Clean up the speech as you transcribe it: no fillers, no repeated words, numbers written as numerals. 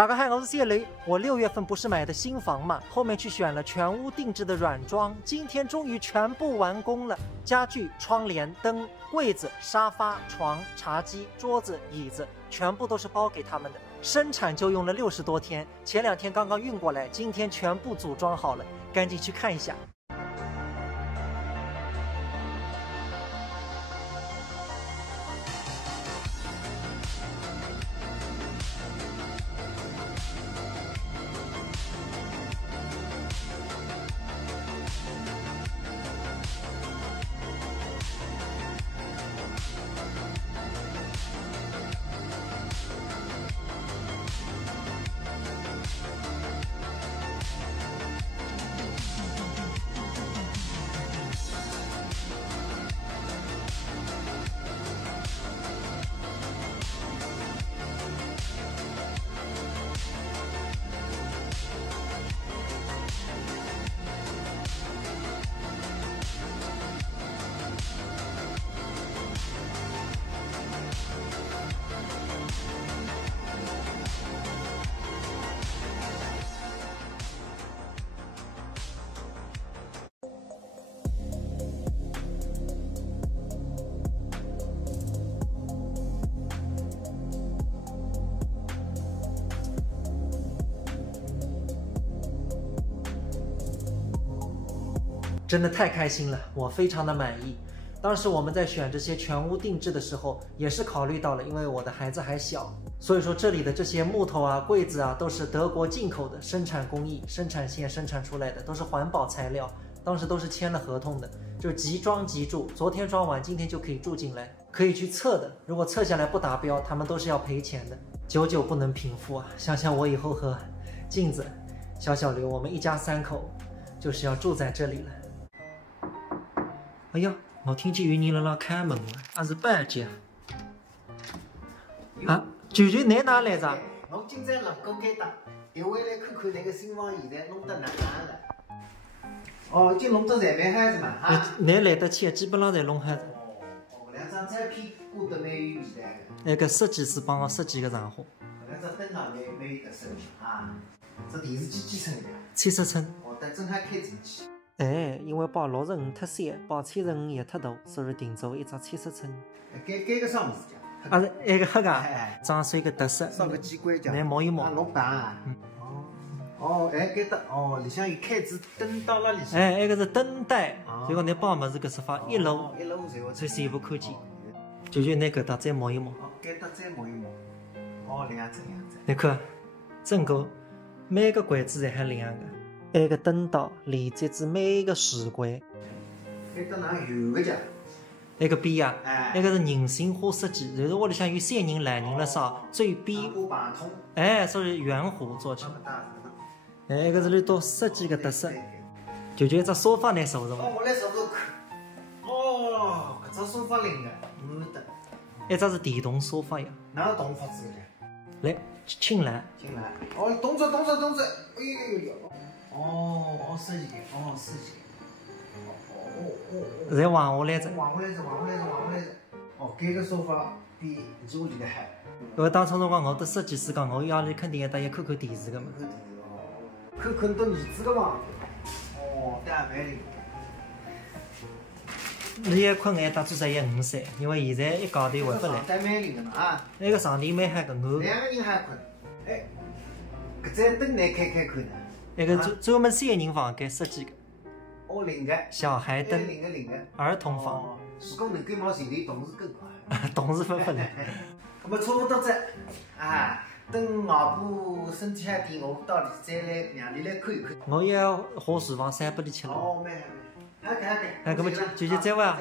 大家好，我是谢雷。我6月份不是买的新房嘛，后面去选了全屋定制的软装，今天终于全部完工了。家具、窗帘、灯、柜子、沙发、床、茶几、桌子、椅子，全部都是包给他们的。生产就用了60多天，前2天刚刚运过来，今天全部组装好了，赶紧去看一下。 真的太开心了，我非常的满意。当时我们在选这些全屋定制的时候，也是考虑到了，因为我的孩子还小，所以说这里的这些木头啊、柜子啊，都是德国进口的，生产工艺、生产线生产出来的，都是环保材料。当时都是签了合同的，就是即装即住，昨天装完，今天就可以住进来，可以去测的。如果测下来不达标，他们都是要赔钱的，久久不能平复啊！想想我以后和镜子、小刘，我们一家3口，就是要住在这里了。 哎呀，我听见有人辣辣开门了，还是半截。啊，舅舅，你哪来着？我今朝辣高开打，一回来看看那个新房现在弄得哪样了。哦，已经弄得侪蛮嗨是嘛？哈。你来得切，基本上侪弄好的。哦，两张照片挂得蛮有味道的。那个设计师帮我设计个上花。两只灯啊，蛮有特色的啊。这电视机几寸的？70寸。哦，但正好开进去。 哎，因为把65太小，把75也太大，所以定做一只70寸。改个啥么子讲？啊，是那个黑个，装饰一个特色。上个机关讲。来摸一摸。啊，弄大。哦，哎，改的哦，里向有开子灯到了里向。哎，那个是灯带，结果你把么子个是放1楼，才全部看见。舅舅，你搿搭再摸一摸。哦，改得再摸一摸。哦，亮子。你看，真够，每个柜子侪很亮的。 那个灯道连接至每个橱柜，那个哪有个家？那个边啊，那个是人性化设计，就是屋里向有3人、2人了啥，最边，哎，所以圆弧做起来。哎，那个是里头设计的特色。就一只沙发来收拾吗？哦，我来收拾看。哦，搿只沙发灵的，没得。一只是电动沙发呀。哪个动法子的？来，青蓝。青蓝。哦，动作。哎呦。哦，设计的，设计的，再往下来着，往下来着。哦，这个沙发比屋里的还。因为当初辰光我的设计师讲，我夜里肯定要带伊看看电视的嘛。看看到儿子的房。哦，带蛮灵。你也困眼打至少要5岁，因为现在一搞头回不来。带蛮灵的嘛啊。那个床垫蛮黑的，我。2个人还困。哎，搿盏灯来开看呢。 那个专门3人房间设计的，哦，灵的，小孩灯，灵的，儿童房，如果能够往前头动是更快，动是分来。那么差不多这，啊，等外婆身体好点，我到里再来让你来看一看。我也要花厨房300里去了。哦，蛮好，哎，搿么就再玩啊。